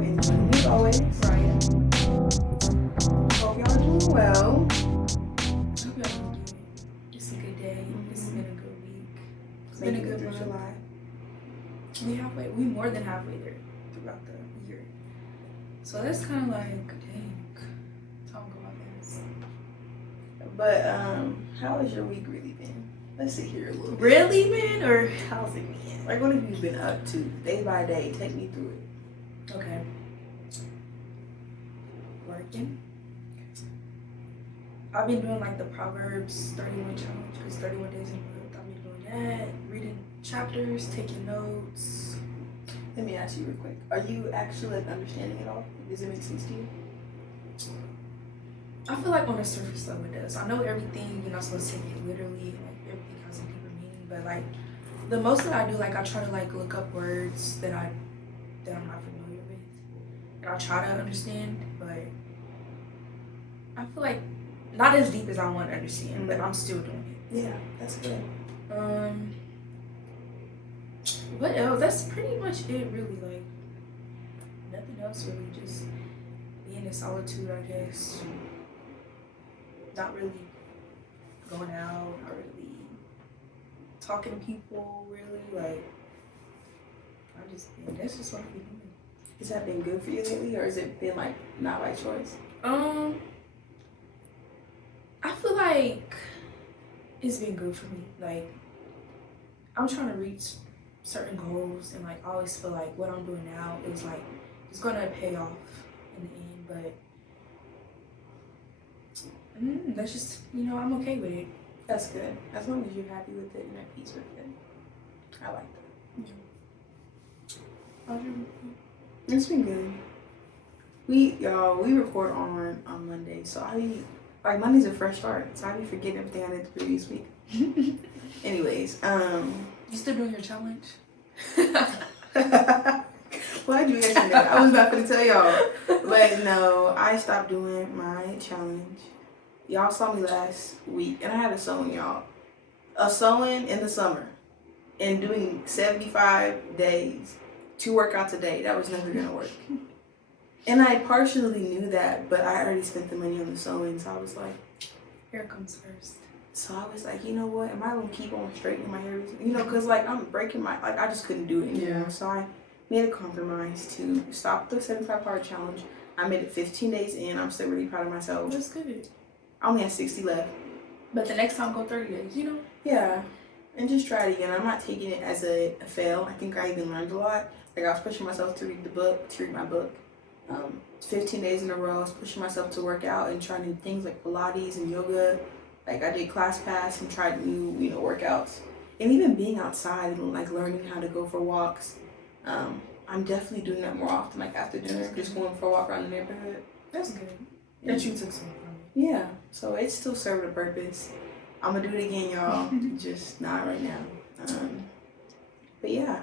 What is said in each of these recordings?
it's with me as always, Ryan. Hope y'all doing well. I hope y'all doing good. It's a good day. This has been a good week. It's been a Making it good through month. July. We more than halfway there throughout the year. So that's kind of like, dang, time go by fast. But how has your week really been? Let's sit here a little bit. Really, man? Or How's it been? Like, what have you been up to day by day? Take me through it. okay, working. I've been doing like the Proverbs 31 challenge because 31 days in a month. I've been doing that, reading chapters, taking notes. Let me ask you real quick. Are you actually like understanding it all? Does it make sense to you? I feel like on the surface level it does. I know everything, you're not supposed to take it literally, like everything has a deeper meaning, but like the most that I do, like I try to like look up words that I'm not familiar with. And I try to understand, but I feel like not as deep as I want to understand, but I'm still doing it. Yeah, that's good. What else? That's pretty much it really, like nothing else really, just being in solitude, I guess. Not really going out, not really talking to people, really. Like, that's just what I've been doing. Has that been good for you lately, or has it been like not by choice? I feel like it's been good for me. Like, I'm trying to reach certain goals, and like I always feel like what I'm doing now is like it's gonna pay off in the end, but that's just, I'm okay with it. That's good. As long as you're happy with it and at peace with it. I like that. Yeah. It's been good. We record on Monday, so Monday's a fresh start. So I be forgetting everything I did the previous week. Anyways, you still doing your challenge? Why'd you ask me that? I was not gonna tell y'all. But no, I stopped doing my challenge. Y'all saw me last week, and I had a sewing, y'all. A sewing in the summer, and doing 75 days, 2 workouts a day. That was never gonna work. And I partially knew that, but I already spent the money on the sewing, so I was like, hair comes first. So I was like, you know what? Am I gonna keep on straightening my hair? Cause like I'm breaking I just couldn't do it anymore. Yeah. So I made a compromise to stop the 75-part challenge. I made it 15 days in. I'm still really proud of myself. That's good. I only have 60 left. But the next time, go 30 days, Yeah. And just try it again. I'm not taking it as a fail. I think I even learned a lot. Like I was pushing myself to read my book. 15 days in a row, I was pushing myself to work out and try new things like Pilates and yoga. Like I did ClassPass and tried new, workouts. And even being outside and like learning how to go for walks. I'm definitely doing that more often, like after dinner, just going for a walk around the neighborhood. That's good. That you took some from it. Yeah. So it still served a purpose. I'm gonna do it again, y'all. Just not right now. But yeah,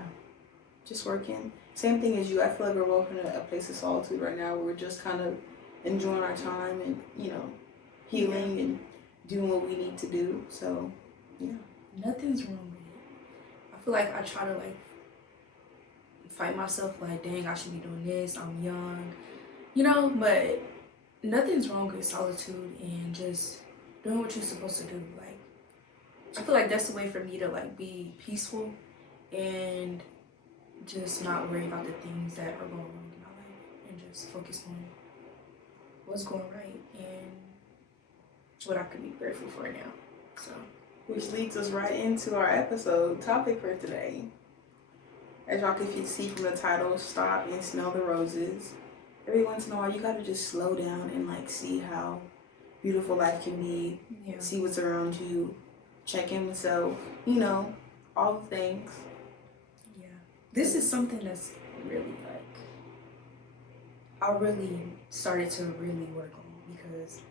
just working. Same thing as you. I feel like we're both in a place of solitude right now where we're just kind of enjoying our time and, healing and doing what we need to do. So, yeah. Nothing's wrong with it. I feel like I try to, fight myself, dang, I should be doing this. I'm young. But nothing's wrong with solitude and just doing what you're supposed to do. I feel like that's the way for me to, be peaceful and just not worry about the things that are going wrong in my life and just focus on what's going right and what I could be grateful for now. So, which leads us right into our episode topic for today. As y'all can see from the title, Stop and Smell the Roses. Every once in a while, you gotta just slow down and see how beautiful life can be. Yeah. See what's around you. Check in with self. All the things. Yeah. This is something that's really I really started to really work on because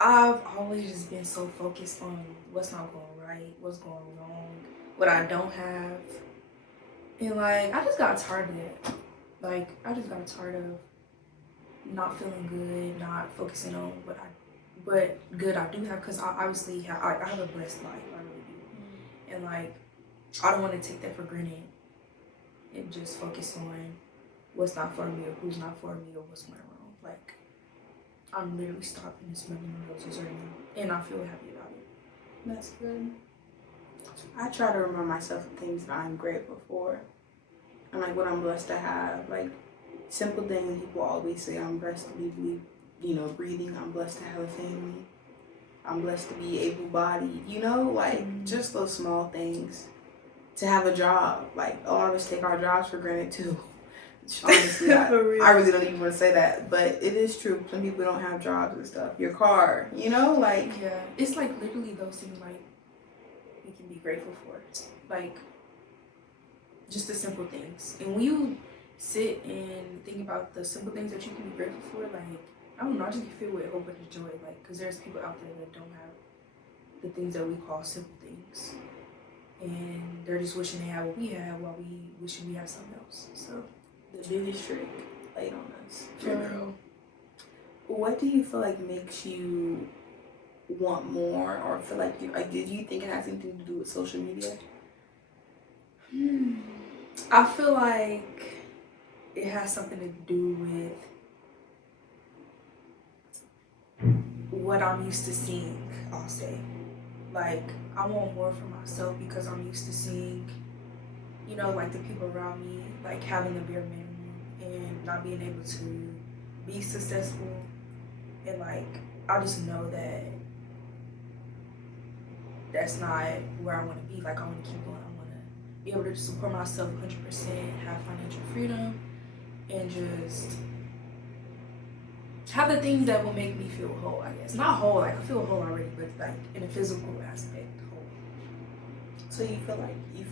I've always just been so focused on what's not going right, what's going wrong, what I don't have. And I just got tired of it. I just got tired of not feeling good, not focusing on what good I do have, because I obviously have a blessed life, I really do. And I don't want to take that for granted and just focus on what's not for me or who's not for me or what's went wrong. Like, I'm literally stopping and smelling the roses right now, and I feel happy about it. That's good. I try to remind myself of things that I'm grateful for, and like what I'm blessed to have. Like simple things people always say. I'm blessed to be, breathing. I'm blessed to have a family. I'm blessed to be able-bodied. Like just those small things. To have a job, like a lot of us take our jobs for granted too. Honestly, I really don't even want to say that, but it is true. Some people don't have jobs and stuff. Your car, like yeah, it's like literally those things like we can be grateful for, like just the simple things. And when you sit and think about the simple things that you can be grateful for, like I don't know, I just feel with a whole bunch of joy, like because there's people out there that don't have the things that we call simple things, and they're just wishing they had what we have while we wishing we had something else. So the biggest trick laid on us. Girl. What do you feel like makes you want more, or feel like did you think it has anything to do with social media? I feel like it has something to do with what I'm used to seeing, I'll say. Like, I want more for myself because I'm used to seeing, like the people around me, like having the bare minimum and not being able to be successful. And like, I just know that that's not where I want to be. Like, I want to keep going. I want to be able to support myself 100%, have financial freedom, and just have the things that will make me feel whole, I guess. Not whole, like I feel whole already, but like in a physical aspect, whole. So you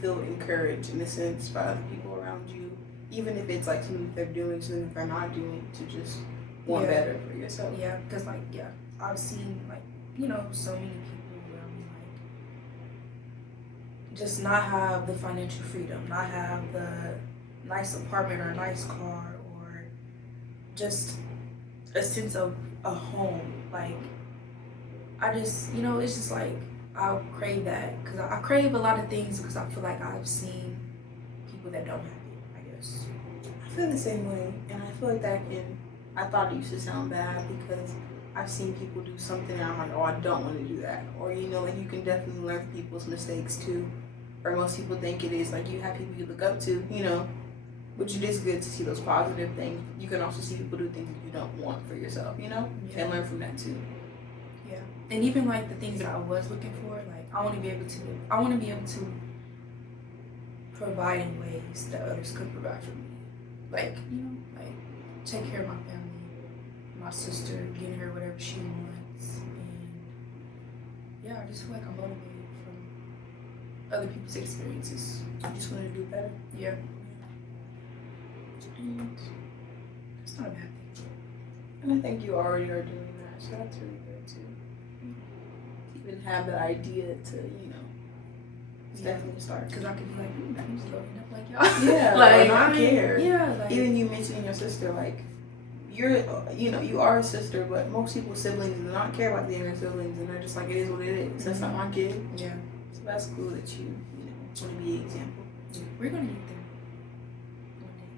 feel encouraged in a sense by other people around you, even if it's like something they're doing, something they're not doing, to just want better for yourself. Yeah, because like, I've seen like, so many people around me like just not have the financial freedom, not have the nice apartment or a nice car or just a sense of a home. Like, I just, it's just like I crave that because I crave a lot of things because I feel like I've seen people that don't have it, I guess. I feel the same way, and I feel like I thought it used to sound bad because I've seen people do something and I'm like, oh, I don't want to do that. Or, like you can definitely learn from people's mistakes too. Or most people think it is like you have people you look up to, which it is good to see those positive things. You can also see people do things that you don't want for yourself, and learn from that too. Yeah, and even like the things that I was looking for, like I want to be able to provide in ways that others could provide for me. Like, like take care of my family, my sister, getting her whatever she wants, and yeah, I just feel like I'm motivated from other people's experiences. I just want to do better. Yeah. And it's not a bad thing. And I think you already are doing that, so that's really good too. To even have that idea to, definitely start. Because I could be like, I need to go end up like y'all. Yeah, like, I care. Yeah, like, even you mentioning your sister, like, you're, you are a sister, but most people's siblings do not care about the younger siblings, and they're just like, it is what it is. That's not my kid. Yeah. So that's cool that you want to be an example. Yeah. We're gonna get there one day.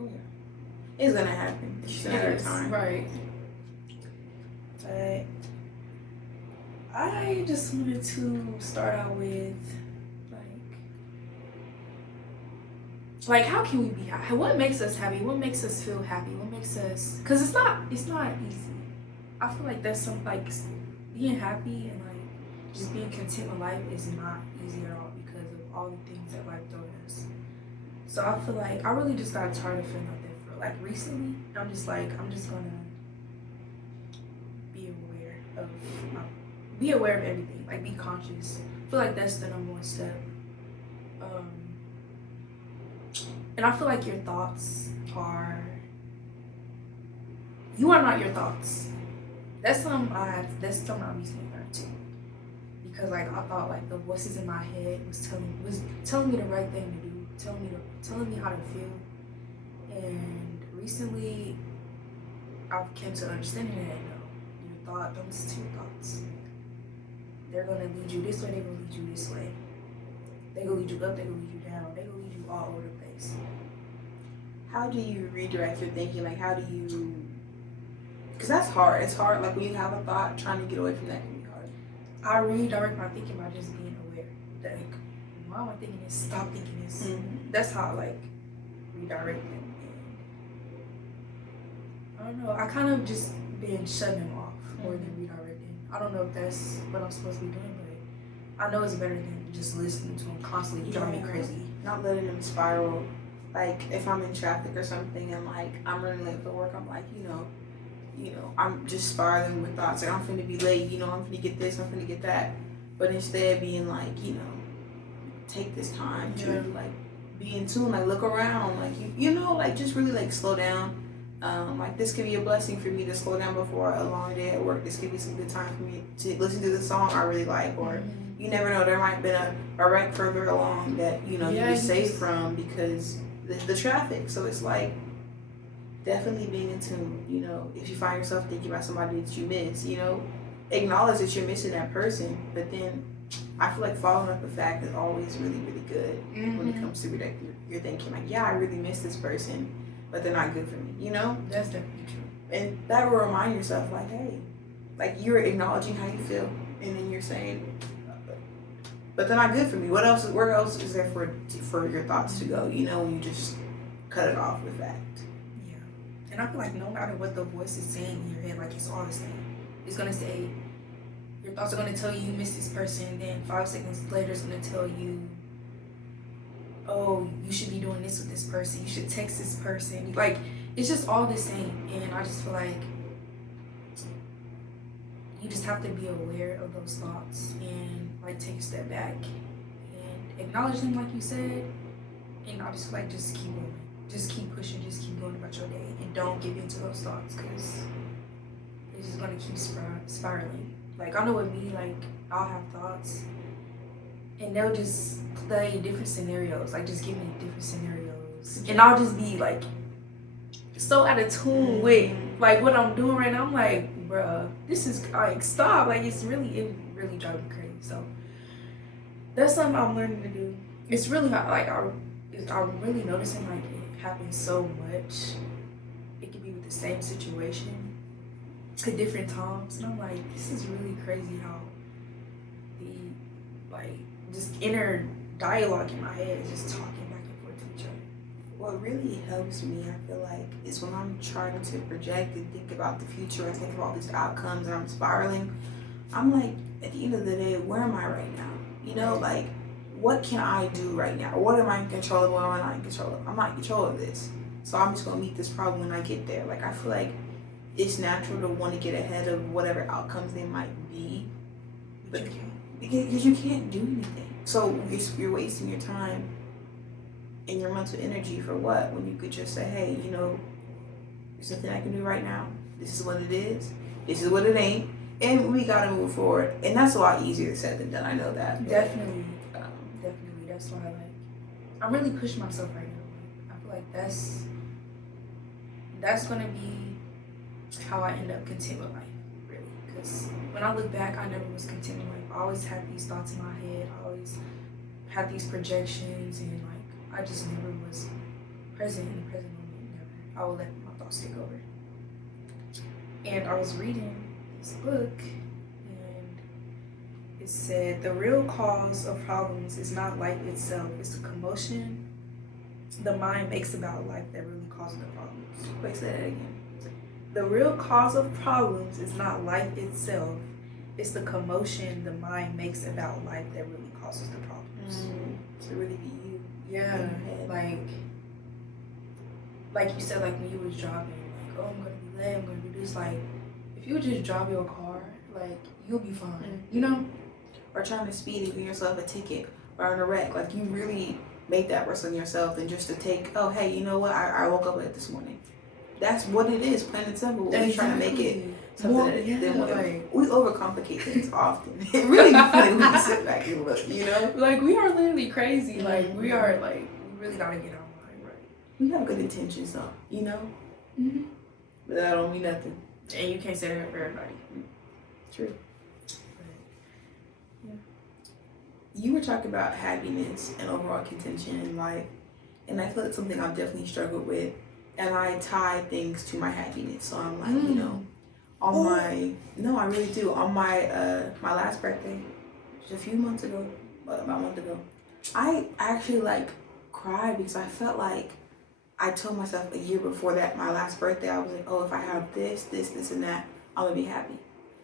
Oh yeah, it's gonna happen. It's just a matter of time. Right. But I just wanted to start out with like how can we be happy? What makes us happy? What makes us feel happy? What makes us? Because it's not easy. I feel like there's some like being happy and like just being content in life is not easy at all because of all the things that life throws us. So I feel like I really just got tired of feeling like that for like recently. I'm just gonna be aware of everything, like be conscious. I feel like that's the number one step. And I feel like your thoughts you are not your thoughts. That's something I recently learned too. Because like I thought like the voices in my head was telling me the right thing to do, telling me how to feel. And recently I've come to understanding that no, don't listen to your thoughts. They're gonna lead you this way, they're gonna lead you this way. They're gonna lead you up, they're gonna lead you down, they're gonna lead you all over the place. how do you redirect your thinking? Like, how do you? Because that's hard. It's hard. Like when you have a thought, trying to get away from that can be hard. I redirect my thinking by just being aware. Like, why am I thinking this? Stop thinking this. Mm-hmm. That's how I like redirect them. And I don't know. I kind of just been shutting them off more than redirecting. I don't know if that's what I'm supposed to be doing, but I know it's better than just listening to them constantly driving me crazy. Not letting them spiral. Like if I'm in traffic or something and like I'm running late for work, I'm like, I'm just spiraling with thoughts. Like I'm finna be late, I'm finna get this, I'm finna get that. But instead being like, take this time to like be in tune, like look around, like like just really like slow down. Like this could be a blessing for me to slow down before a long day at work. This could be some good time for me to listen to the song I really like, or you never know, there might have been a wreck further along that you were saved from because the traffic. So it's like definitely being in tune. If you find yourself thinking about somebody that you miss, acknowledge that you're missing that person. But then I feel like following up the fact is always really, really good when it comes to your thinking. Like, yeah, I really miss this person, but they're not good for me. That's definitely true. And that will remind yourself, like, hey, like you're acknowledging how you feel, and then you're saying, but they're not good for me. Where else is there for your thoughts to go? When you just cut it off with that. Yeah, and I feel like no matter what the voice is saying in your head, like it's all the same. It's gonna say, your thoughts are gonna tell you miss this person, and then 5 seconds later it's gonna tell you, oh, you should be doing this with this person. You should text this person. Like it's just all the same, and I just feel like you just have to be aware of those thoughts and like take a step back and acknowledge them, like you said, and I just feel like just keep going, just keep pushing, just keep going about your day, and don't give into those thoughts because it's just gonna keep spiraling. Like I know with me, like I'll have thoughts and they'll just play different scenarios, like just give me different scenarios, and I'll just be like so out of tune with like what I'm doing right now. I'm like, bruh, this is like stop. Like it really drives me crazy. So that's something I'm learning to do. It's really hard. Like I'm really noticing like it happens so much. It could be with the same situation at different times, and I'm like, this is really crazy how the like just inner dialogue in my head is just talking back and forth to each other. What really helps me, I feel like, is when I'm trying to project and think about the future and think of all these outcomes and I'm spiraling, I'm like, at the end of the day, where am I right now? Like, what can I do right now? What am I in control of? What am I not in control of? I'm not in control of this. So I'm just going to meet this problem when I get there. Like, I feel like it's natural to want to get ahead of whatever outcomes they might be. But because you can't do anything. So you're wasting your time and your mental energy for what? When you could just say, hey, there's nothing I can do right now. This is what it is. This is what it ain't. And we gotta move forward. And that's a lot easier said than done. I know that. Definitely. Definitely. That's why I'm really pushing myself right now. I feel like that's gonna be how I end up content with life, really. Because when I look back, I never was content with life. I always had these thoughts in my head. I always had these projections, and like I just never was present in the present moment. Never. I would let my thoughts take over. And I was reading this book, and it said the real cause of problems is not life itself. It's the commotion the mind makes about life that really causes the problems. Wait, say that again. The real cause of problems is not life itself. It's the commotion the mind makes about life that really causes the problems. To really be you. Yeah, like you said, like when you was driving, like, oh, I'm gonna be late, I'm gonna do this. Like, if you would just drive your car, like, you'll be fine, Or trying to speed and give yourself a ticket or in a wreck. Like, you really make that worse on yourself than just to take, oh, hey, you know what? I woke up late this morning. That's what it is, plain and simple. We're trying to make it something we overcomplicate things often. It really be funny when you sit back and look, Like, we are literally crazy. Like, we are, like, we really gotta get our mind right. We have good intentions, though, But that don't mean nothing. And you can't say that for everybody. True. You were talking about happiness and overall contention in life, And I feel it's something I've definitely struggled with. And I tie things to my happiness. So I'm like, you know, on my, no, I really do. On my last birthday, just a few months ago, about a month ago, I actually like cried because I felt like I told myself a year before that, my last birthday, I was like, oh, if I have this, and that, I'm gonna be happy.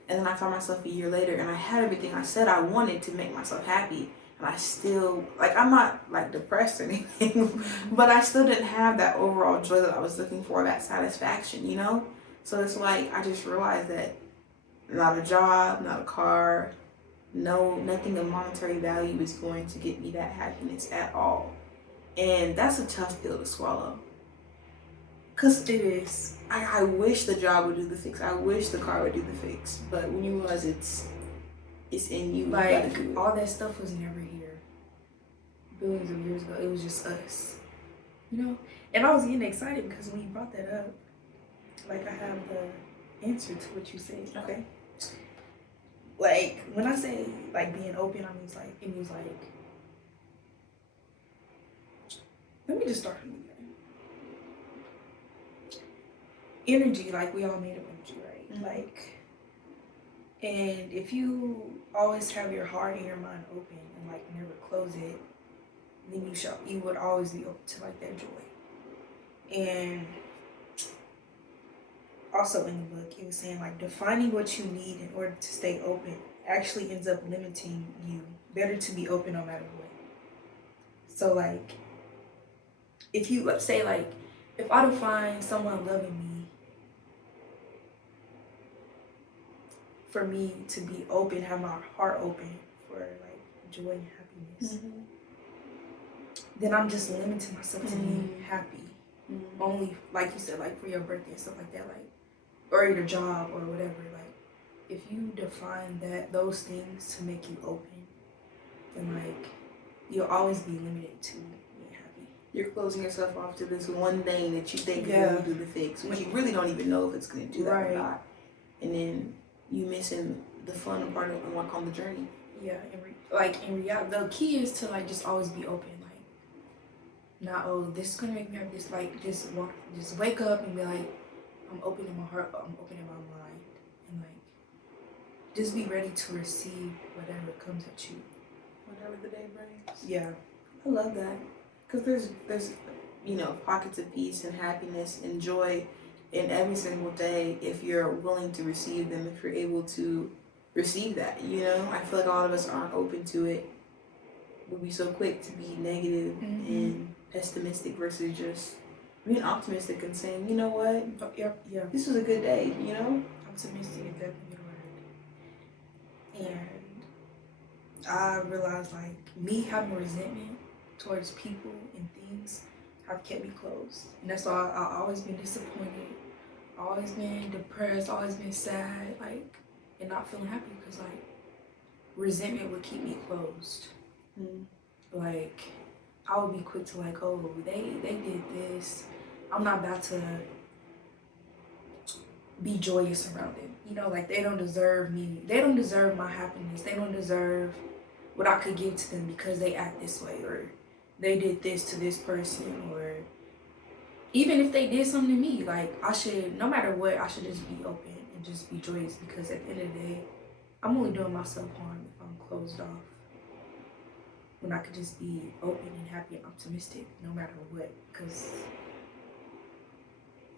And then I found myself a year later and I had everything I said I wanted to make myself happy. And I still, like, I'm not like depressed or anything, but I still didn't have that overall joy that I was looking for, that satisfaction, you know? So it's like, I just realized that not a job, not a car, nothing of monetary value is going to get me that happiness at all. And that's a tough pill to swallow. Cause It is. I wish the job would do the fix. I wish the car would do the fix. But when you realize it's in you, Like, you gotta do it. all that stuff was never here. Billions of years ago, it was just us. You know? And I was getting excited because when you brought that up, like, I have the answer to what you said. Okay. Like, when I say, like, being open, it means like, let me just start from the beginning. Energy, like, we all made of energy, right? Mm-hmm. Like, and if you always have your heart and your mind open and, like, never close it, then you would always be open to, like, that joy. And also in the book, it was saying, like, defining what you need in order to stay open actually ends up limiting you. Better to be open no matter what. So, like, if you, let's say, like, if I define someone loving me, for me to be open, have my heart open for, like, joy and happiness, then I'm just limiting myself to being happy. Only, like you said, like, for your birthday and stuff like that, like, or your job or whatever. Like, if you define those things to make you open, then, like, you'll always be limited to being happy. You're closing yourself off to this one thing that you think is going to do the fix, which you really don't even know if it's going to do that or not. And then you missing the fun part of like on the journey. Yeah, in reality, the key is to, like, just always be open. Like, not, oh, this is gonna make me happy. Just, like, just wake up and be like, I'm opening my heart, I'm opening my mind, and, like, just be ready to receive whatever comes at you, whatever the day brings. Yeah, I love that, because there's you know, pockets of peace and happiness and joy in every single day if you're willing to receive them, if you're able to receive that, you know? I feel like a lot of us aren't open to it. We'll be so quick to be negative and pessimistic versus just being optimistic and saying, you know what? Yeah. This was a good day, you know? Optimistic is definitely the word. And I realized, like, me having resentment towards people and things have kept me closed. And that's why I've always been disappointed, always been depressed, always been sad, like, and not feeling happy because, like, resentment would keep me closed. Like, I would be quick to, like, oh, they did this. I'm not about to be joyous around it. You know, like, they don't deserve me. They don't deserve my happiness. They don't deserve what I could give to them because they act this way, or they did this to this person, or even if they did something to me, like, I should, no matter what, I should just be open and just be joyous, because at the end of the day, I'm only doing myself harm if I'm closed off, when I could just be open and happy and optimistic no matter what, because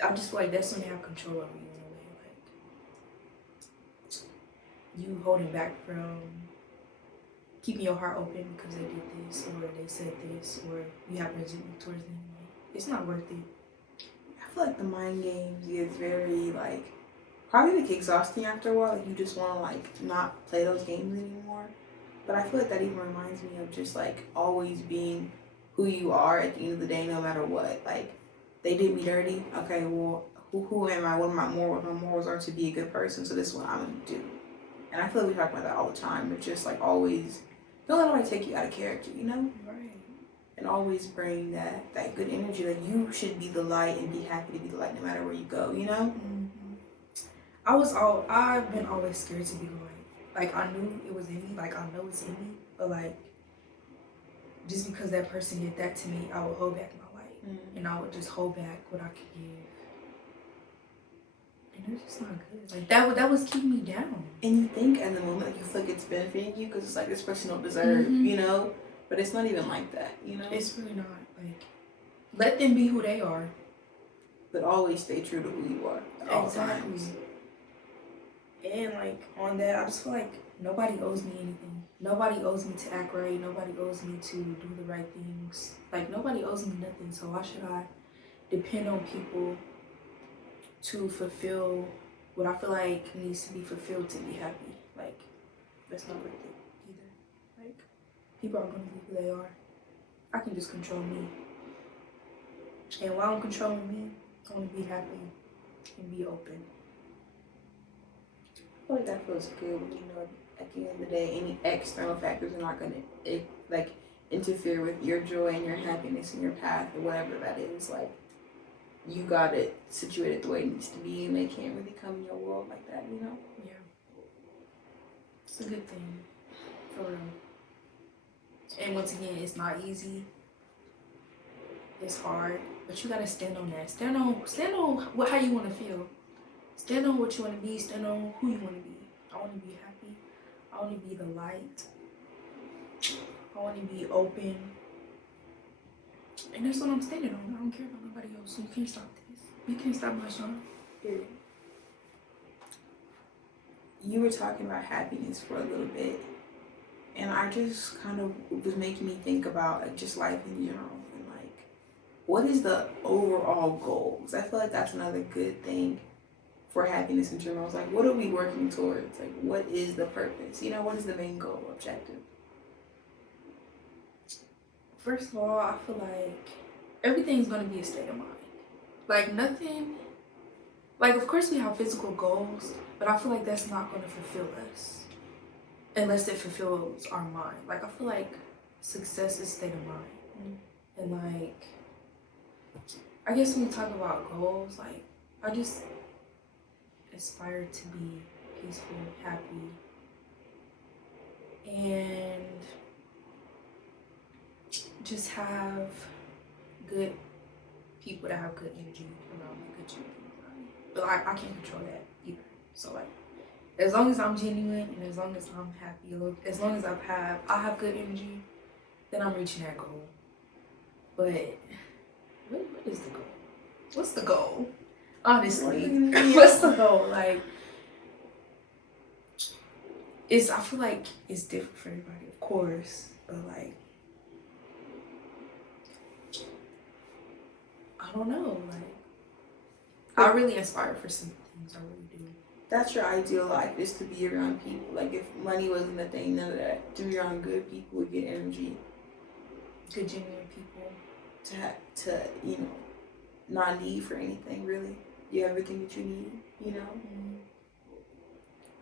I just feel like that's when they have control over you in a way, like, you holding back from keeping your heart open because they did this, or they said this, or you have resentment towards them. It's not worth it. I feel like the mind games gets very, like, probably like exhausting after a while. Like, you just want to, like, not play those games anymore. But I feel like that even reminds me of just, like, always being who you are at the end of the day, no matter what. Like, they did me dirty. Okay, well, who am I? What are my morals? My morals are to be a good person, so this is what I'm going to do. And I feel like we talk about that all the time. But just, like, always, don't let nobody take you out of character, you know? Right. And always bring that good energy. Like, you should be the light and be happy to be the light no matter where you go, you know? I've been always scared to be the light. Like, I knew it was in me. Like, I know it's in me. But, like, just because that person did that to me, I would hold back my light. and I would just hold back what I could give. And it's just not good. Like that was keeping me down. And you think at the moment, like, you feel like it's benefiting you because it's like this person don't deserve, you know? But it's not even like that, you know? It's really not. Like, let them be who they are. But always stay true to who you are at all times. And like on that, I just feel like nobody owes me anything. Nobody owes me to act right. Nobody owes me to do the right things. Like, nobody owes me nothing. So why should I depend on people to fulfill what I feel like needs to be fulfilled to be happy? Like, that's not worth it either. Like, people are gonna be who they are. I can just control me. And while I'm controlling me, I want to be happy and be open. I feel like that feels good when you know at the end of the day, any external factors are not going to like interfere with your joy and your happiness and your path or whatever that is. Like, you got it situated the way it needs to be, and they can't really come in your world like that, you know? Yeah. It's a good thing, for real. And once again, it's not easy. It's hard, but you gotta stand on that. Stand on how you want to feel. Stand on what you want to be. Stand on who you want to be. I want to be happy. I want to be the light. I want to be open. And that's what I'm standing on. I don't care about nobody else. You can't stop this. You can't stop my shine. Period. You were talking about happiness for a little bit, and I just kind of was making me think about like just life in general. What is the overall goal? Because I feel like that's another good thing for happiness in general. It's like, what are we working towards? Like, what is the purpose? You know, what is the main goal, objective? First of all, I feel like everything's going to be a state of mind. Like, nothing... Like, of course we have physical goals, but I feel like that's not going to fulfill us unless it fulfills our mind. Like, I feel like success is state of mind. And, like... I guess when we talk about goals, like, I just aspire to be peaceful, happy, and just have good people that have good energy around me, good people around me. But I can't control that either. So, like, as long as I'm genuine and as long as I'm happy, as long as I have good energy, then I'm reaching that goal. But what is the goal? What's the goal? Honestly, what's the goal? Like, I feel like it's different for everybody, of course, but like, I don't know. Like, I really aspire for some things. I really do. That's your ideal life, is to be around people. Like, if money wasn't a thing, none of that. To be around good people, get energy. Good, genuine people. To you know, not need for anything, really. You have everything that you need, you know?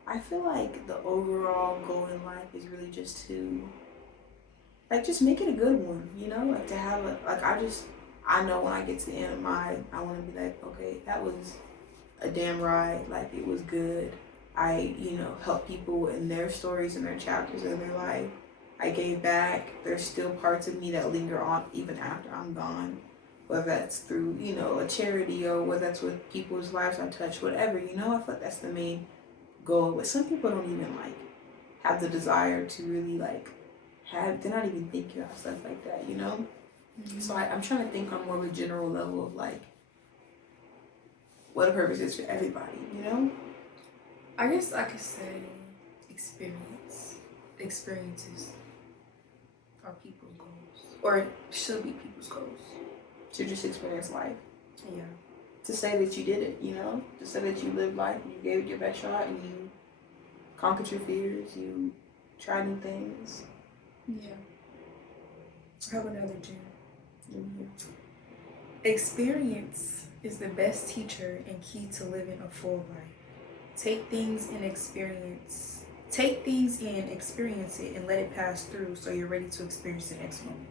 I feel like the overall goal in life is really just to, like, just make it a good one, you know? Like, to have I know when I get to the end of mine, I want to be like, okay, that was a damn ride. Like, it was good. I, you know, helped people in their stories and their chapters of their life. I gave back. There's still parts of me that linger on even after I'm gone. Whether that's through, you know, a charity or whether that's with people's lives I touch, whatever, you know, I feel like that's the main goal. But some people don't even, like, have the desire to really, like, they're not even thinking about stuff like that, you know? So I'm trying to think on more of a general level of, like, what a purpose is for everybody, you know? I guess I could say experiences are people's goals, or it should be people's goals. To just experience life. Yeah. To say that you did it, you know? To say that you lived life and you gave it your best shot and you conquered your fears, you tried new things. Yeah. I have another gem. Experience is the best teacher and key to living a full life. Take things in, experience it, and let it pass through so you're ready to experience the next moment.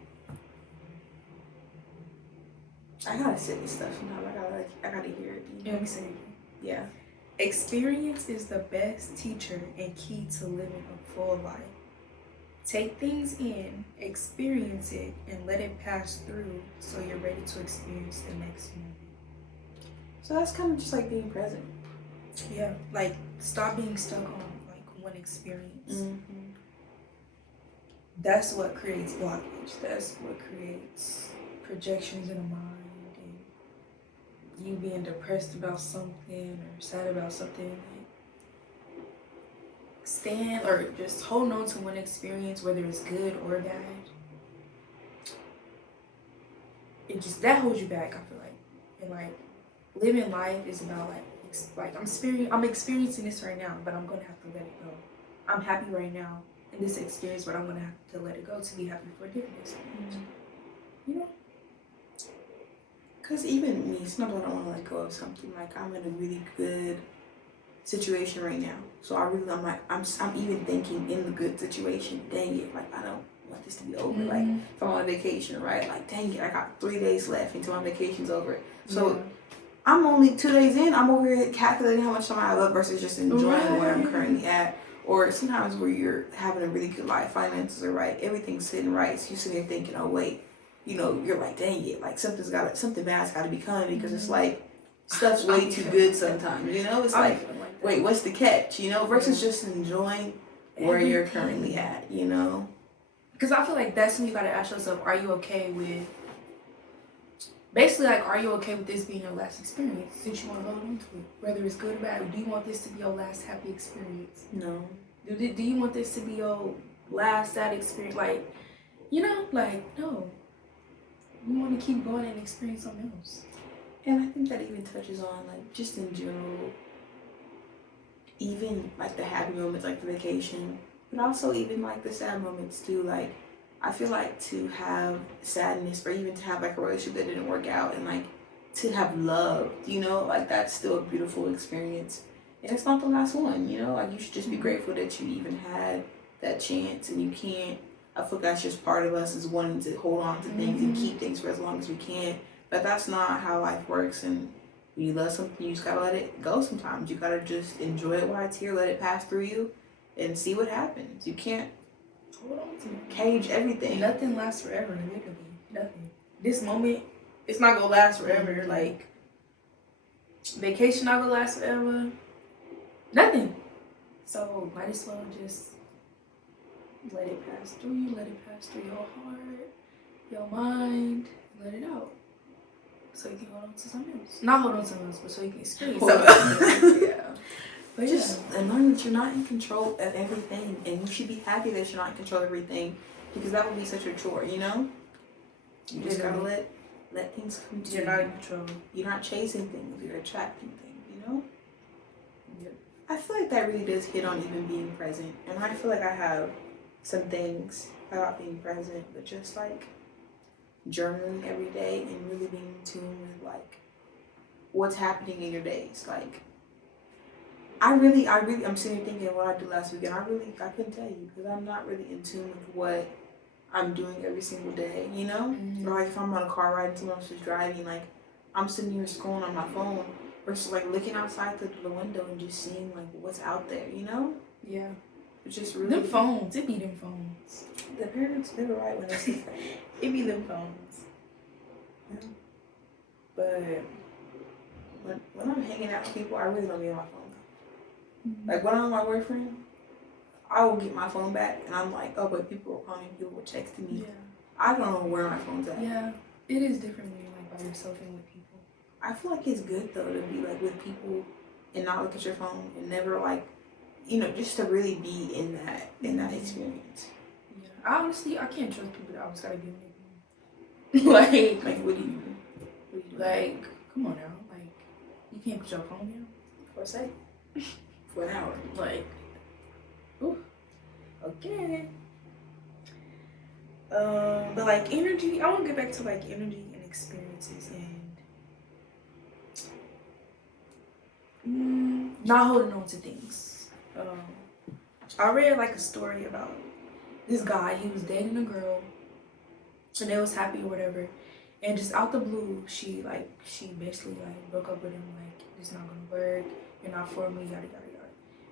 I gotta say this stuff sometimes. I gotta hear it. You want me to say it again? Yeah. Experience. Experience is the best teacher and key to living a full life. Take things in, experience it, and let it pass through so you're ready to experience the next moment. So that's kind of just like being present. Yeah, like stop being stuck on like one experience. Mm-hmm. That's what creates blockage. That's what creates projections in the mind and you being depressed about something or sad about something. Stand or just hold on to one experience, whether it's good or bad. It just that holds you back, I feel like. And like living life is about like I'm experiencing this right now, but I'm gonna have to let it go. I'm happy right now in this experience, but I'm gonna have to let it go to be happy for a different experience. You know? Because even me, sometimes I don't want to let go of something. Like I'm in a really good situation right now, so I'm even thinking in the good situation. Dang it, like I don't want this to be over. Like if I'm on vacation, right? Like dang it, I got 3 days left until my vacation's over. So I'm only 2 days in. I'm over here calculating how much time I have left versus just enjoying where I'm currently at. Or sometimes where you're having a really good life, finances are right, everything's sitting right. So you sit there thinking, oh wait, you know, you're like, dang it, like something bad's got to be coming because it's like stuff's way too good sometimes. You know, it's like wait, what's the catch? You know, versus just enjoying where you're currently at. You know, because I feel like that's when you gotta ask yourself, are you okay with? Basically, like, are you okay with this being your last experience since you want to hold on to it? Whether it's good or bad, do you want this to be your last happy experience? No. Do you want this to be your last sad experience? Like, you know, like, no. You want to keep going and experience something else. And I think that even touches on, like, just in general, even, like, the happy moments, like the vacation, but also even, like, the sad moments, too. Like, I feel like to have sadness or even to have like a relationship that didn't work out and like to have love, you know, like that's still a beautiful experience. And it's not the last one, you know, like you should just be grateful that you even had that chance and you can't. I feel that's just part of us is wanting to hold on to things and keep things for as long as we can. But that's not how life works. And when you love something, you just gotta let it go sometimes. You gotta just enjoy it while it's here, let it pass through you and see what happens. You can't cage everything. Nothing lasts forever, literally. Nothing. This moment, it's not gonna last forever. Like, vacation not gonna last forever. Nothing. So, might as well just let it pass through you, let it pass through your heart, your mind, let it out. So you can hold on to something else. Not hold on to something else, but so you can experience something else. Yeah. But just knowing that you're not in control of everything, and you should be happy that you're not in control of everything, because that would be such a chore, you know. You just gotta let things come to you. You're not in control. You're not chasing things. You're attracting things. You know. Yep. I feel like that really does hit on even being present, and I feel like I have some things about being present, but just like journaling every day and really being in tune with like what's happening in your days, like. I'm sitting here thinking what I did last week, and I couldn't tell you because I'm not really in tune with what I'm doing every single day, you know? Or like if I'm on a car ride and someone else is driving, like I'm sitting here scrolling on my phone versus like looking outside the window and just seeing like what's out there, you know? Yeah. It's just really... Them phones, it be them phones. The parents, they were right when they said that. It be them phones. Yeah. But when I'm hanging out with people, I really don't be on my phone. Like when I'm with my boyfriend, I will get my phone back and I'm like, oh, but people were calling, people were texting me. Yeah. I don't know where my phone's at. Yeah, it is different when you're like by yourself and with people. I feel like it's good though to be like with people and not look at your phone and never like, you know, just to really be in that experience. Yeah, honestly, I can't trust people that I always gotta be with. like What do you do? Like, come on now, like you can't put your phone down for a second. For an hour. Like, ooh, okay. But like energy, I want to get back to like energy and experiences and not holding on to things. I read like a story about this guy. He was dating a girl, and they was happy or whatever. And just out the blue, she basically like broke up with him. Like, it's not gonna work. You're not for me. Yada yada yada.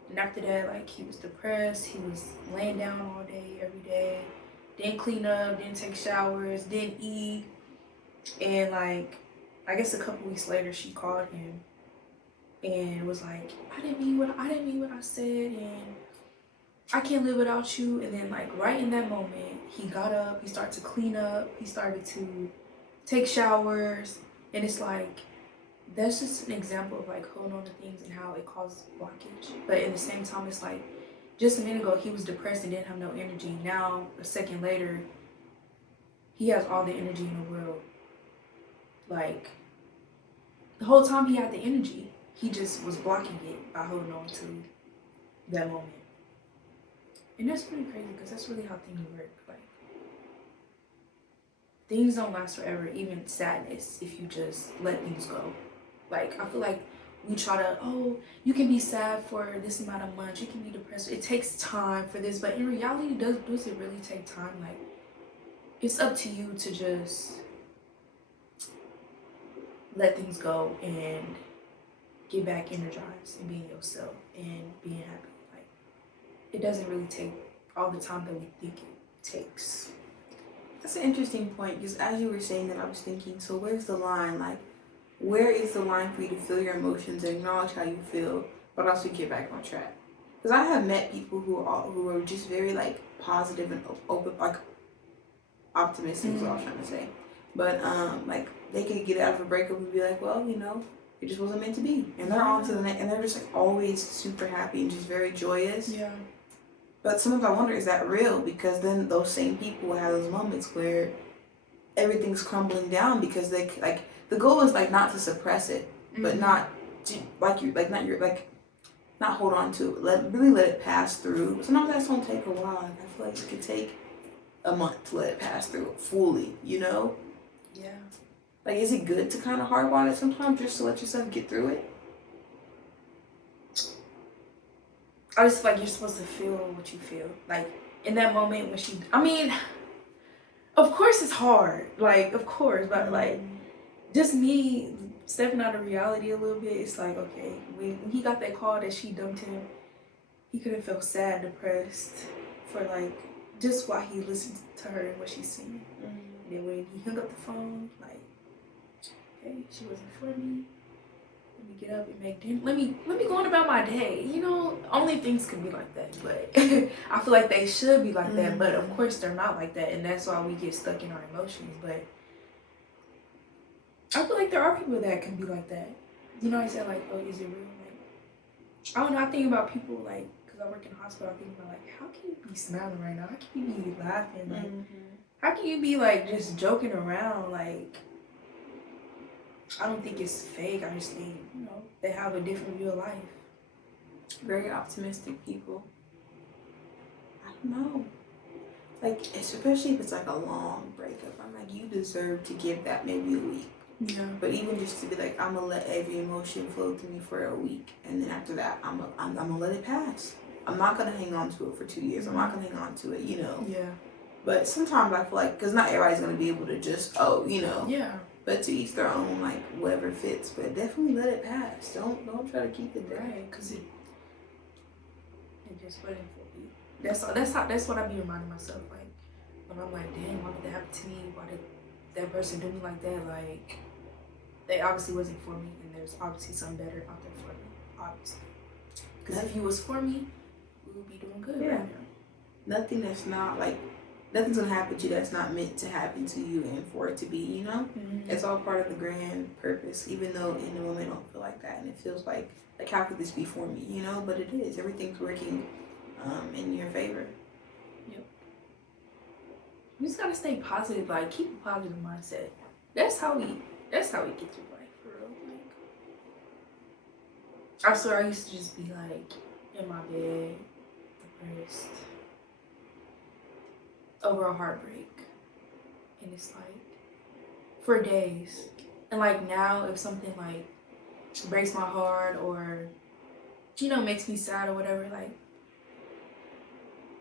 And after that, like, he was depressed. He was laying down all day, every day. Didn't clean up, didn't take showers, didn't eat. And, like, I guess a couple weeks later, she called him and was like, I didn't mean what I said, and I can't live without you. And then, like, right in that moment, he got up, he started to clean up, he started to take showers. And it's like, that's just an example of like holding on to things and how it causes blockage. But at the same time, it's like, just a minute ago he was depressed and didn't have no energy. Now a second later, he has all the energy in the world. Like, the whole time he had the energy, he just was blocking it by holding on to that moment. And that's pretty crazy, because that's really how things work. Like, things don't last forever, even sadness, if you just let things go. Like, I feel like we try to, oh, you can be sad for this amount of months, you can be depressed, it takes time for this. But in reality, does it really take time? Like, it's up to you to just let things go and get back energized and being yourself and being happy. Like, it doesn't really take all the time that we think it takes. That's an interesting point, because as you were saying that, I was thinking, so where's the line? Like, where is the line for you to feel your emotions and acknowledge how you feel, but also get back on track? Because I have met people who are just very like positive and open, like optimistic is what I was trying to say. But like, they could get out of a breakup and be like, well, you know, it just wasn't meant to be, and they're on to the next, and they're just like always super happy and just very joyous. Yeah. But sometimes I wonder, is that real? Because then those same people will have those moments where everything's crumbling down, because they like, the goal is like not to suppress it, but not to, not hold on to it. Let it pass through. Sometimes that's gonna take a while. Like, I feel like it could take a month to let it pass through fully. You know? Yeah. Like, is it good to kind of hardwire it sometimes just to let yourself get through it? I just feel like you're supposed to feel what you feel. Like, in that moment when she, I mean, of course it's hard. Like, of course, but like, just me stepping out of reality a little bit, it's like, okay, when he got that call that she dumped him, he could have felt sad, depressed for like, just while he listened to her and what she's saying. And then when he hung up the phone, like, okay, she wasn't for me. Let me get up and make dinner. Let me go on about my day. You know, only things can be like that. But I feel like they should be like that. But of course they're not like that, and that's why we get stuck in our emotions. But I feel like there are people that can be like that. You know, I said like, oh, is it real? Like, I don't know. I think about people like, because I work in a hospital. I think about like, how can you be smiling right now? How can you be laughing? Like, how can you be like just joking around? Like, I don't think it's fake. I just think, you know, they have a different view of life. Very optimistic people. I don't know. Like, especially if it's like a long breakup, I'm like, you deserve to give that maybe a week. Yeah. But even just to be like, I'm gonna let every emotion flow through me for a week, and then after that, I'm gonna let it pass. I'm not gonna hang on to it for 2 years. I'm not gonna hang on to it, you know. Yeah. But sometimes I feel like, because not everybody's gonna be able to just, oh, you know. Yeah. But to each their own, like, whatever fits. But definitely let it pass. Don't try to keep it there. Right, because it just wasn't for me. That's what I be reminding myself, like, when I'm like, damn, why did that happen to me? Why did that person do me like that? Like, they obviously wasn't for me, and there's obviously something better out there for me, obviously. Because if you was for me, we would be doing good right now. Nothing's gonna happen to you that's not meant to happen to you and for it to be, you know? It's all part of the grand purpose, even though in the moment it don't feel like that, and it feels like how could this be for me, you know? But it is. Everything's working in your favor. Yep. You just gotta stay positive, like, keep a positive mindset. That's how we get through life, for real. Like, I swear I used to just be like in my bed, depressed, over a heartbreak, and it's like for days. And like now, if something like breaks my heart or, you know, makes me sad or whatever, like,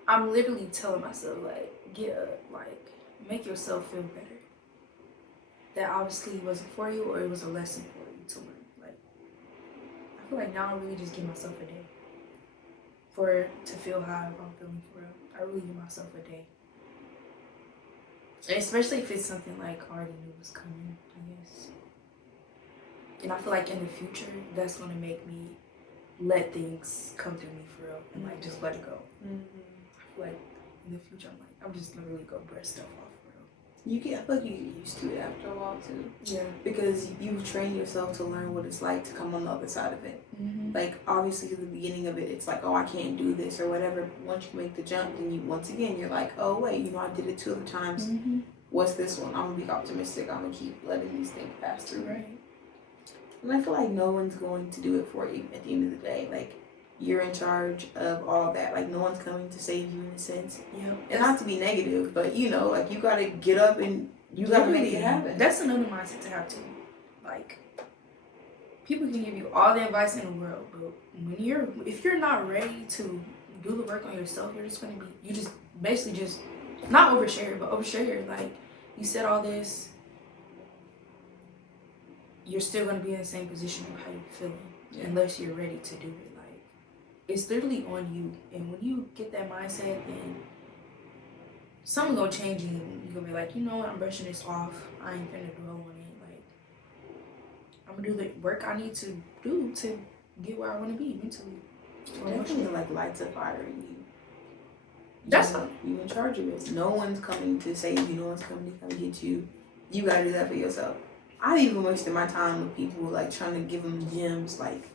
I'm literally telling myself, like, get up, like, make yourself feel better. That obviously wasn't for you, or it was a lesson for you to learn. Like, I feel like now I really just give myself a day. to feel how I'm feeling for real. I really give myself a day. Especially if it's something like I already knew was coming, I guess. And I feel like in the future, that's gonna make me let things come through me for real and like just let it go. I feel like in the future, I'm just gonna really go brush stuff off for real. I feel like you get used to it after a while too. Yeah. Because you train yourself to learn what it's like to come on the other side of it. Like obviously at the beginning of it, it's like, oh, I can't do this or whatever. Once you make the jump, then you once again you're like, oh wait, I did it 2 other times. What's this one? I'm gonna be optimistic. I'm gonna keep letting these things pass through. Right. And I feel like no one's going to do it for you at the end of the day. Like you're in charge of all that. Like no one's coming to save you in a sense. Yeah. And not to be negative, but like you gotta get up and you gotta make it happen. That's another mindset to have too. Like people can give you all the advice in the world, but if you're not ready to do the work on yourself, you just basically just not overshare, but overshare. Like you said all this, you're still gonna be in the same position of how you're feeling unless you're ready to do it. Like it's literally on you, and when you get that mindset, then something gonna change you. You're gonna be like, you know what, I'm brushing this off. I ain't finna dwell on it. Like I'm gonna do the work I need to do to get where I want to be mentally. Definitely like lights a fire in you. That's you in charge of it. No one's coming to save you. No one's coming to come get you. You gotta do that for yourself. I've even wasted my time with people like trying to give them gems. Like,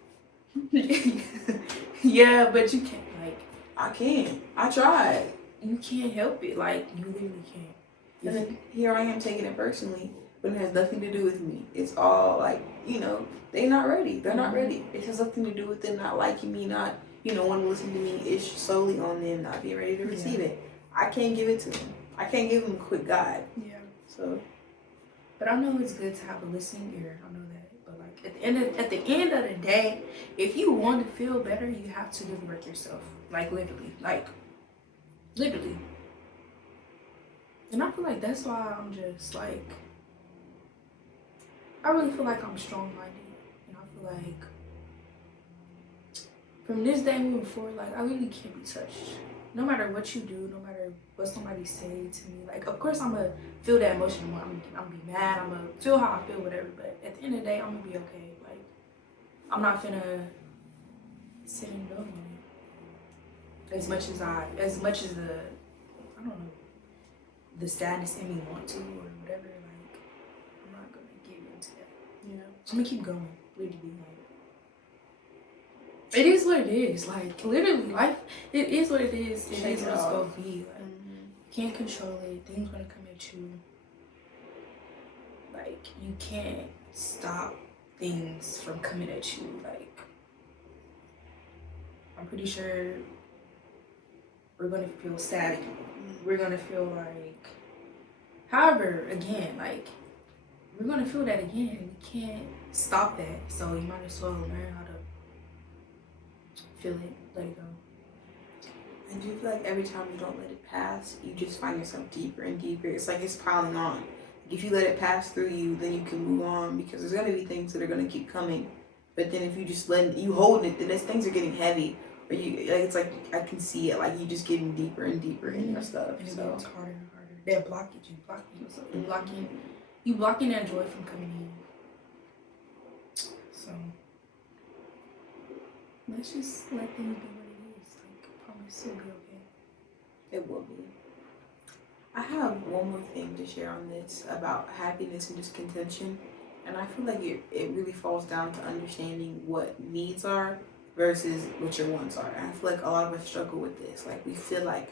yeah, but you can't. Like, I can't. I tried. You can't help it. Like, you literally can't. And then here I am taking it personally, but it has nothing to do with me. It's all like, they're not ready. They're not ready. It has nothing to do with them not liking me, not, want to listen to me. It's solely on them not being ready to receive it. I can't give it to them. I can't give them a quick guide. Yeah. So. But I know it's good to have a listening ear. I know that. But like at the end of the day, if you want to feel better, you have to do the work yourself. Like literally. And I feel like that's why I'm just like, I really feel like I'm strong-minded. And I feel like from this day moving forward, like I really can't be touched. No matter what you do, no matter what somebody say to me, like of course I'm gonna feel that emotion. I'm gonna be mad. I'm gonna feel how I feel, whatever. But at the end of the day, I'm gonna be okay. Like I'm not finna sit and dwell on it. As much as the I don't know, the sadness in me want to or whatever. Like I'm not gonna give into that. I'm gonna keep going. Literally, like. It is what it is. Like literally, life. It is what it is. It is what it's gonna be. Like you can't control it. Things gonna come at you. Like you can't stop things from coming at you. Like I'm pretty sure we're gonna feel sad again. We're gonna feel like, however, again, like we're gonna feel that again. We can't stop that. So you might as well learn how to feel it, let it go. I do feel like every time you don't let it pass, you just find yourself deeper and deeper. It's like it's piling on. If you let it pass through you, then you can move on because there's gonna be things that are gonna keep coming. But then if you just you hold it, then as things are getting heavy, or it's like I can see it, like you just getting deeper and deeper in your stuff. And it gets harder and harder. They're blocking yourself. You blocking that joy from coming in. So let's just let things be what it is. Like, I promise it'll be okay. It will be. I have one more thing to share on this about happiness and just contention. And I feel like it really falls down to understanding what needs are versus what your wants are. And I feel like a lot of us struggle with this. Like, we feel like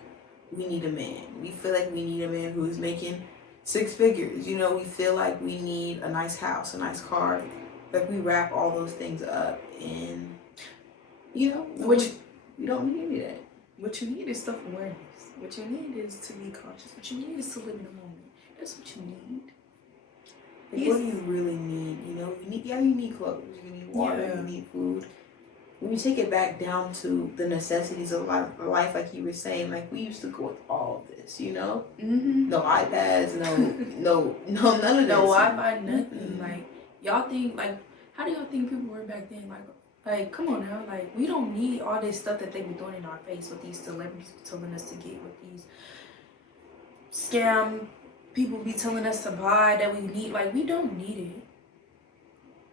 we need a man. We feel like we need a man who's making 6 figures. We feel like we need a nice house, a nice car. Like, we wrap all those things up in... which you don't need any of that. What you need is self-awareness. What you need is to be conscious. What you need is to live in the moment. That's what you need. Like, what do you really need? You need clothes. You need water. You need food. When you take it back down to the necessities of life, like you were saying, like we used to go with all of this, No iPads, no, none of this. No Wi-Fi, nothing. Like y'all think, like how do y'all think people were back then? Like Like, come on now. Like, we don't need all this stuff that they be doing in our face with these celebrities telling us to get, with these scam people be telling us to buy that we need. Like, we don't need it.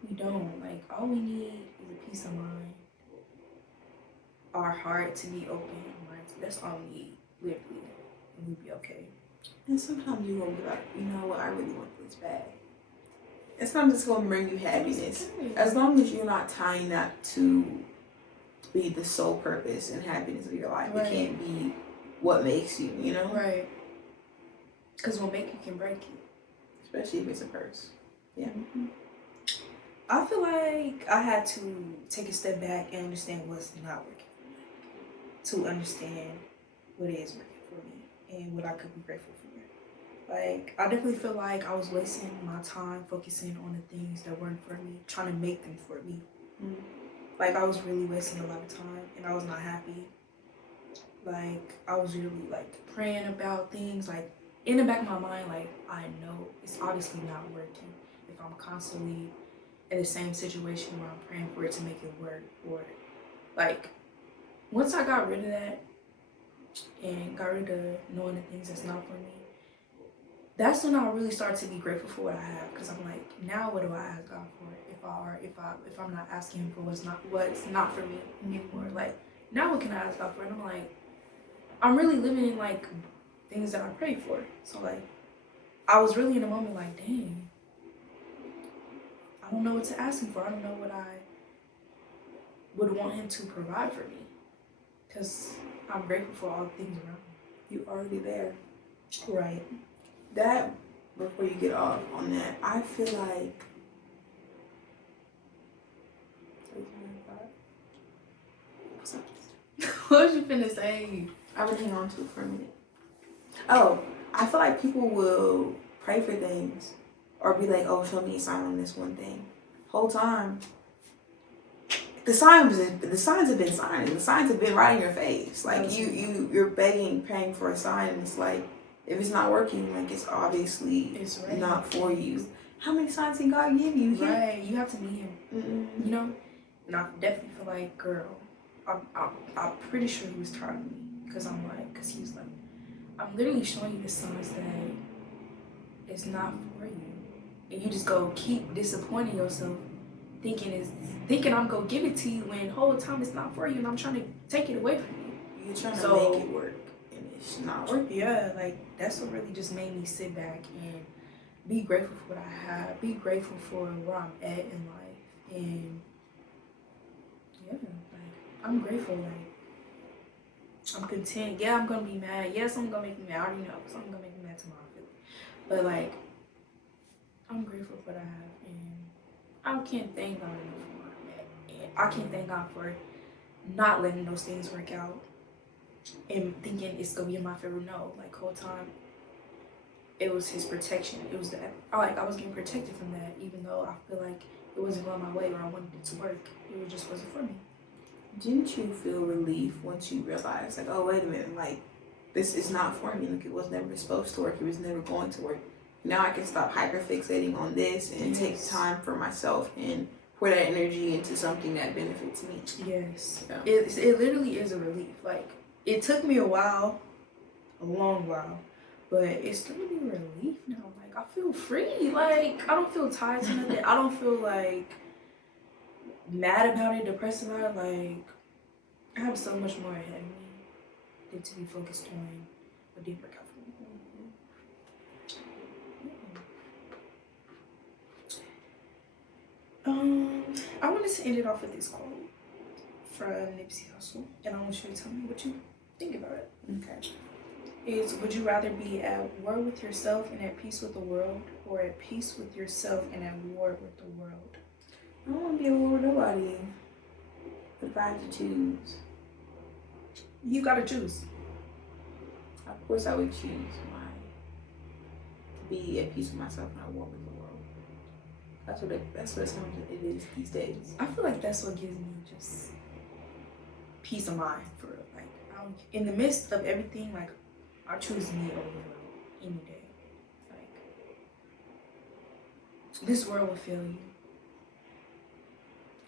We don't. Like, all we need is a peace of mind. Our heart to be open. That's all we need, literally. And we'll be okay. And sometimes you gonna be like, you know what, I really want this bag. It's not just gonna bring you happiness. As long as you're not tying that to be the sole purpose and happiness of your life. Right. It can't be what makes you, you know? Right. Because what make you can break you. Especially if it's a purse. Yeah. Mm-hmm. I feel like I had to take a step back and understand what's not working for me. To understand what is working for me and what I could be grateful for. Like, I definitely feel like I was wasting my time focusing on the things that weren't for me, trying to make them for me. Mm. Like, I was really wasting a lot of time and I was not happy. Like, I was really, like, praying about things, like, in the back of my mind, like, I know it's obviously not working if I'm constantly in the same situation where I'm praying for it to make it work. Or, like, once I got rid of that and got rid of knowing the things that's not for me, that's when I really start to be grateful for what I have, because I'm like, now what do I ask God for if I'm not asking Him for what's not for me anymore? Like, now what can I ask God for? And I'm like, I'm really living in like things that I prayed for. So like, I was really in a moment like, dang, I don't know what to ask Him for. I don't know what I would want Him to provide for me, because I'm grateful for all the things around me. You already there, right? That, before you get off on that, I feel like what was you finna say? I would hang on to it for a minute. Oh, I feel like people will pray for things or be like, oh, show me a sign on this one thing. Whole time, the signs have been signing. The signs have been right in your face. Like, you're begging, praying for a sign, and it's like, if it's not working, like, it's obviously not for you. How many signs can God give you? Right, you have to meet Him. Mm-hmm. You know? And I definitely feel like, girl, I'm pretty sure He was tired of me. Because He was like, I'm literally showing you the signs that it's not for you. And you just go keep disappointing yourself, thinking I'm going to give it to you when the whole time it's not for you and I'm trying to take it away from you. You're trying to make it work. It's not working. Yeah, like, that's what really just made me sit back and be grateful for what I have, be grateful for where I'm at in life, and yeah, like, I'm grateful, like, I'm content. Yeah, I'm gonna be mad. Yes, I'm gonna make me mad. I already know, so I'm gonna make me mad tomorrow, but like, I'm grateful for what I have, and I can't thank God enough for where I'm at, and I can't thank God for not letting those things work out and thinking it's gonna be in my favor. No, like, whole time it was His protection. It was that I was getting protected from that, even though I feel like it wasn't going my way or I wanted it to work. It just wasn't for me. Didn't you feel relief once you realized, like, oh, wait a minute, like, this is not for me. Like, it was never supposed to work. It was never going to work. Now I can stop hyperfixating on this and take time for myself and pour that energy into something that benefits me. Yes. Yeah. It literally is a relief. Like, it took me a while, a long while, but it's giving me relief now. Like, I feel free. Like, I don't feel tied to nothing. I don't feel like mad about it, depressed about it. Like, I have so much more ahead of me than to be focused on what didn't work out for me. I wanted to end it off with this quote from Nipsey Hussle, and I want you to tell me what you think about it. Okay. Is, would you rather be at war with yourself and at peace with the world, or at peace with yourself and at war with the world? I don't want to be at war with nobody. But if I had to choose, you gotta choose. Of course, I would choose to be at peace with myself and at war with the world. That's what it is these days. I feel like that's what gives me just peace of mind. For like, in the midst of everything, like, I choose me over the world any day. Like, this world will fail you.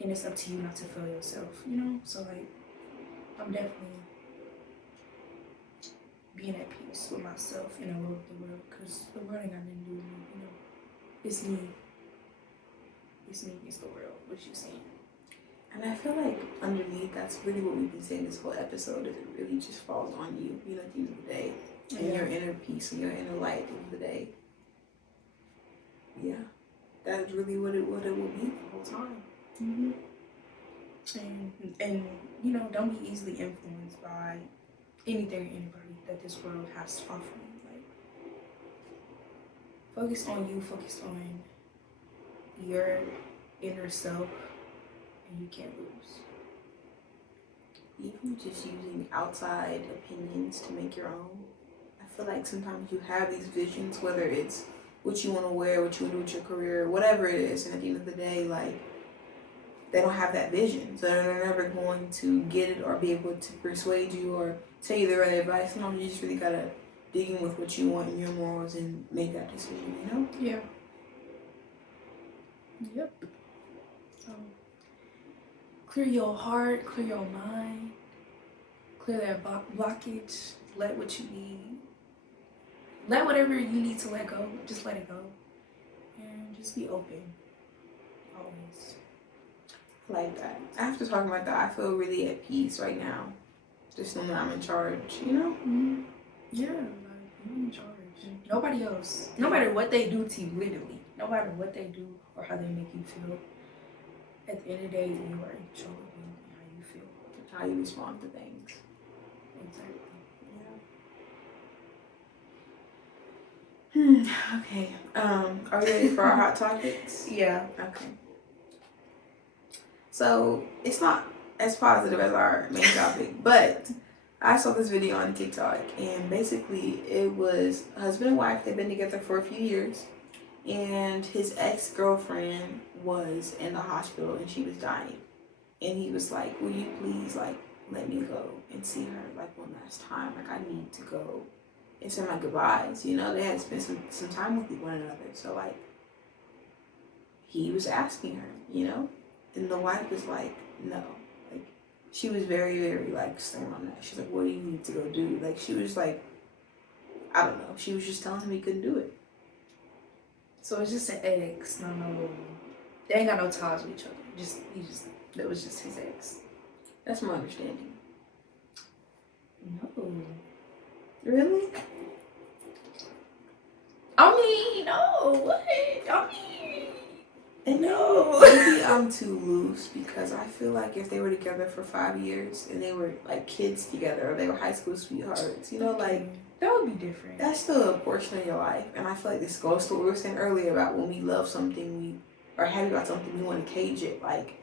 and it's up to you not to fail yourself, you know? So, like, I'm definitely being at peace with myself and in love with the world, because the world ain't got nothing to do with me, you know? It's me. It's me, it's the world. What you saying? And I feel like underneath, that's really what we've been saying this whole episode, is it really just falls on you, you know, at the end of the day. And your inner peace and your inner light at the end of the day. Yeah. That's really what it will be the whole time. Mm-hmm. And you know, don't be easily influenced by anything or anybody that this world has to offer you. Like, focus on you, focus on your inner self, and you can't lose. Even just using outside opinions to make your own. I feel like sometimes you have these visions, whether it's what you want to wear, what you want to do with your career, whatever it is, and at the end of the day, like, they don't have that vision, so they're never going to get it or be able to persuade you or tell you the right advice. Sometimes you just really gotta dig in with what you want and your morals and make that decision, you know? Yeah. Yep. Clear your heart, clear your mind, clear that blockage, let what you need. Let whatever you need to let go, just let it go. And just be open. Always. Like that. After talking about that, I feel really at peace right now. Just knowing I'm in charge, you know? Mm-hmm. Yeah, like, you're in charge. Nobody else. No matter what they do to you, literally. No matter what they do or how they make you feel. At the end of the day, you are in control of you and how you feel. How you respond to things. Exactly. Yeah. Okay. Are we ready for our hot topics? Yeah. Okay. So it's not as positive as our main topic, but I saw this video on TikTok, and basically it was a husband and wife. They've been together for a few years, and his ex-girlfriend was in the hospital and she was dying, and he was like, "Will you please, like, let me go and see her, like, one last time? Like, I need to go and say my goodbyes." You know, they had spent some time with one another, so, like, he was asking her, you know, and the wife was like, no. Like, she was very, very, like, stern on that. She's like, "What do you need to go do?" Like, she was like, I don't know. She was just telling him he couldn't do it. So it's just an ex. No. They ain't got no ties with each other. That was just his ex. That's my understanding. No. Really? I mean, no. What? I mean, and no. Maybe I'm too loose, because I feel like if they were together for 5 years and they were, like, kids together, or they were high school sweethearts, you know, like, that would be different. That's still a portion of your life. And I feel like this goes to what we were saying earlier about when we love something, we are happy about something, we want to cage it. Like,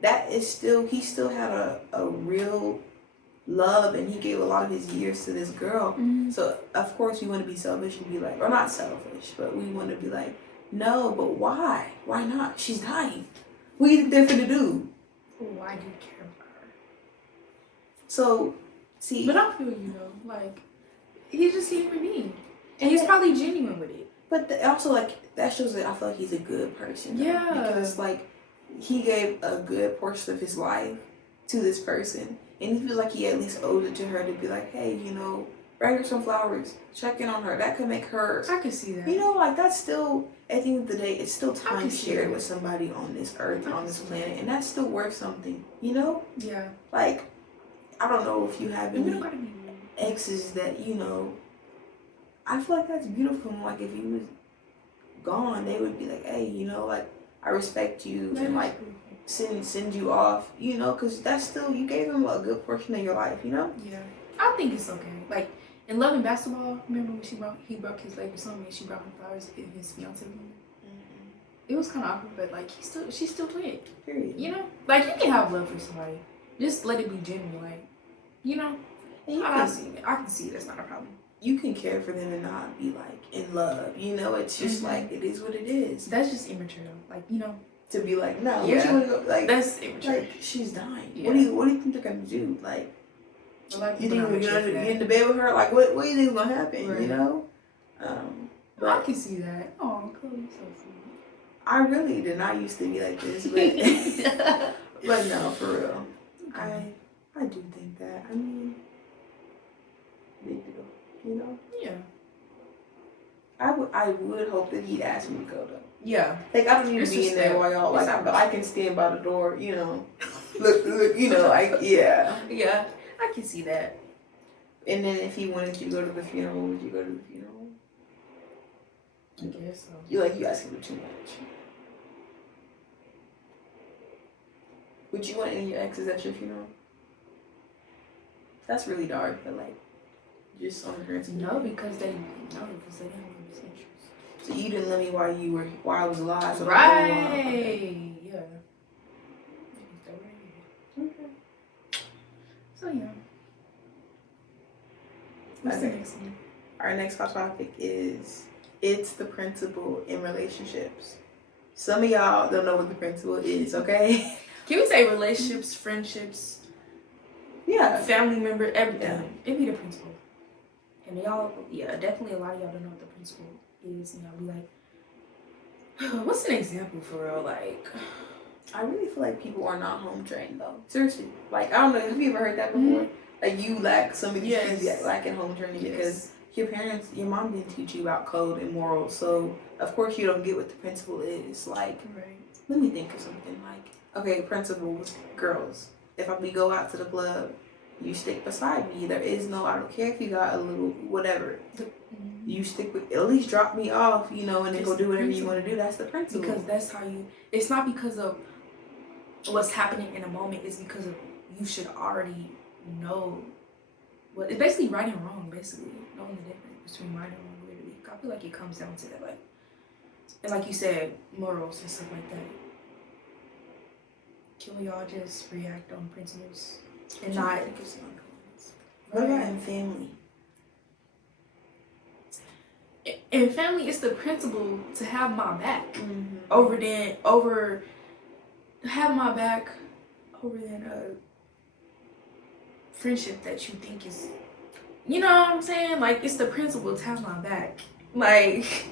that is still, he still had a real love, and he gave a lot of his years to this girl. Mm-hmm. So, of course, we want to be selfish and be like, or not selfish, but we want to be like, no, but why? Why not? She's dying. What are you different to do? Why do you care about her? So, see. But I feel you, though. Like, he's just here for me. And he's probably genuine with it. But also, like, that shows that I feel like he's a good person. Though, yeah. Because, like, he gave a good portion of his life to this person. And he feels like he at least owes it to her to be like, hey, you know, bring her some flowers. Check in on her. That could make her. I can see that. You know, like, that's still, at the end of the day, it's still time shared with somebody on this earth, on this planet. And that's still worth something, you know? Yeah. Like, I don't know if you have any gotta be exes that, you know, I feel like that's beautiful. Like, if you was gone, they would be like, hey, you know, like, I respect you, that and, like, send you off, you know, because that's still, you gave him a good portion of your life, you know? Yeah. I think it's okay. Like, in Love and Basketball, remember when he broke his leg or something, and she brought him flowers and his fiance? Mm-hmm. It was kind of awkward, but, like, she's still playing. Period. You know? Like, you can have love for somebody. Just let it be genuine, like, you know? And I can see that's not a problem. You can care for them and not be, like, in love, you know? It's just, like, it is what it is. That's just immature, like, you know? To be like, no, yeah. What you want to go, like, that's immature. Like, she's dying. Yeah. What do you think they're going to do? Like, you think you're going to get in the bed with her? Like, what do you think is going to happen, right. You know? But I can see that. Oh, Chloe's so sweet. I really did not used to be like this, but but no, for real. Okay. I do think that. I mean, big deal, you know. Yeah. I would hope that he'd ask me to go though. Yeah. Like I don't need to It's be in there respect. while y'all like, It's but I can stand by the door, you know. Look, you know, like yeah. Yeah, I can see that. And then if he wanted you to go to the funeral, would you go to the funeral? I guess so. You asking for too much. Would you want any of your exes at your funeral? That's really dark, but like, just on the grand scheme. No, because they didn't have any interest. So you didn't let me while I was alive. So Right. Yeah. Okay. So yeah. What's the next one? Our next hot topic is it's the principle in relationships. Some of y'all don't know what the principle is, okay? Can we say relationships, friendships, Yeah. family members, everything? Yeah. It be the principle. And y'all, yeah, definitely a lot of y'all don't know what the principle is. And y'all be like, what's an example for real? Like, I really feel like people are not home trained though. Seriously. Like, I don't know, have you ever heard that before? Mm-hmm. Like, you lack some of these Yes. things lacking home training because your parents, your mom didn't teach you about code and morals. So, of course, you don't get what the principle is. Like, right. let me think of something. Like, okay, principle with girls. If we go out to the club, you stick beside me. There is no, I don't care if you got a little whatever. Mm-hmm. You stick with, at least drop me off, you know, and then go do whatever you want to do. That's the principle. Because that's how you, it's not because of what's happening in a moment, it's because of you should already know what, it's basically right and wrong, basically. Knowing the difference between right and wrong, literally. I feel like it comes down to that, like, and like you said, morals and stuff like that. Can we all just react on principles and not? What about in family? In family, it's the principle to have my back Mm-hmm. over have my back over than a friendship that you think is, you know what I'm saying? Like, it's the principle to have my back. Like,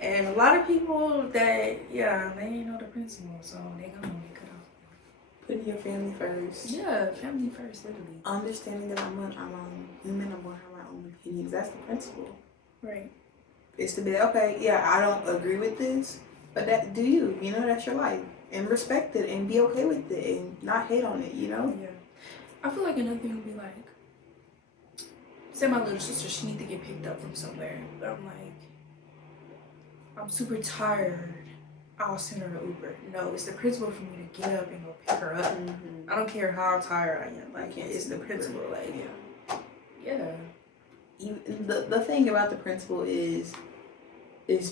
and a lot of people that, yeah, they ain't know the principle, so they gonna get cut off. Putting your family first. Yeah, family first, literally. Understanding that I'm a human, I'm gonna have my own opinions. That's the principle. Right. It's to be okay, yeah, I don't agree with this, but that do you, you know, that's your life. And respect it and be okay with it and not hate on it, you know? Yeah. I feel like another thing would be like, say my little sister, she need to get picked up from somewhere. But I'm like, I'm super tired. I'll send her an Uber. No, it's the principle for me to get up and go pick her up. Mm-hmm. I don't care how tired I am. Like, it's the principle. Like, yeah. The thing about the principle is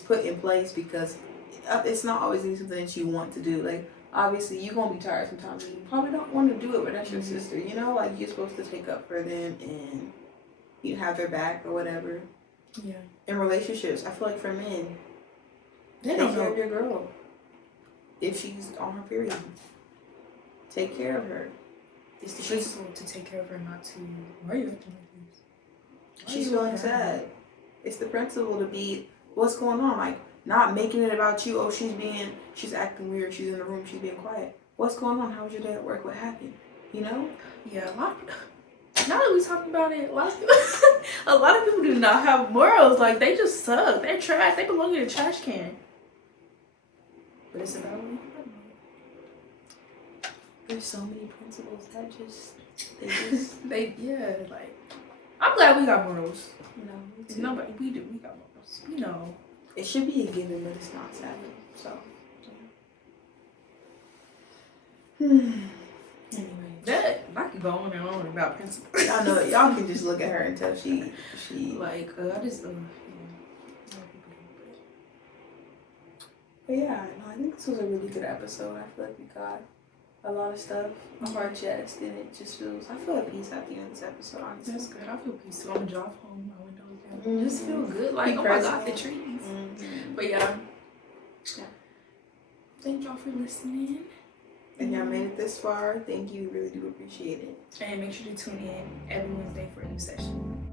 put in place because it's not always something that you want to do. Like, obviously, you're going to be tired sometimes. You probably don't want to do it, but that's your sister, you know? Like, you're supposed to take up for them and you have their back or whatever. Yeah. In relationships, I feel like for men, They take don't care know. of your girl. If she's on her period, take care of her. It's the principle to take care of her, not to. Why are you acting like this? She's feeling sad. It's the principle to be, what's going on? Like, not making it about you. Oh, she's acting weird. She's in the room. She's being quiet. What's going on? How was your day at work? What happened? You know? Yeah, now that we talking about it, a lot of people do not have morals. Like, they just suck. They're trash. They belong in a trash can. But it's about me. There's so many principles that like, I'm glad we got morals. you know. Nobody, we got morals. You know. It should be a given, but it's not sadly. So. Anyway, That I could go on and on about principles. y'all know, y'all can just look at her and tell she like I just But yeah, no, I think this was a really good episode. I feel like we got a lot of stuff off our chest, and it just feels. I feel at peace at the end of this episode. Honestly, That's good. I feel peaceful. I'm gonna drive home. My windows down. Just feel good. Like, Be oh my god, the present. trees. Mm-hmm. But yeah. Thank y'all for listening. And y'all made it this far. Thank you. Really do appreciate it. And make sure to tune in every Wednesday for a new session.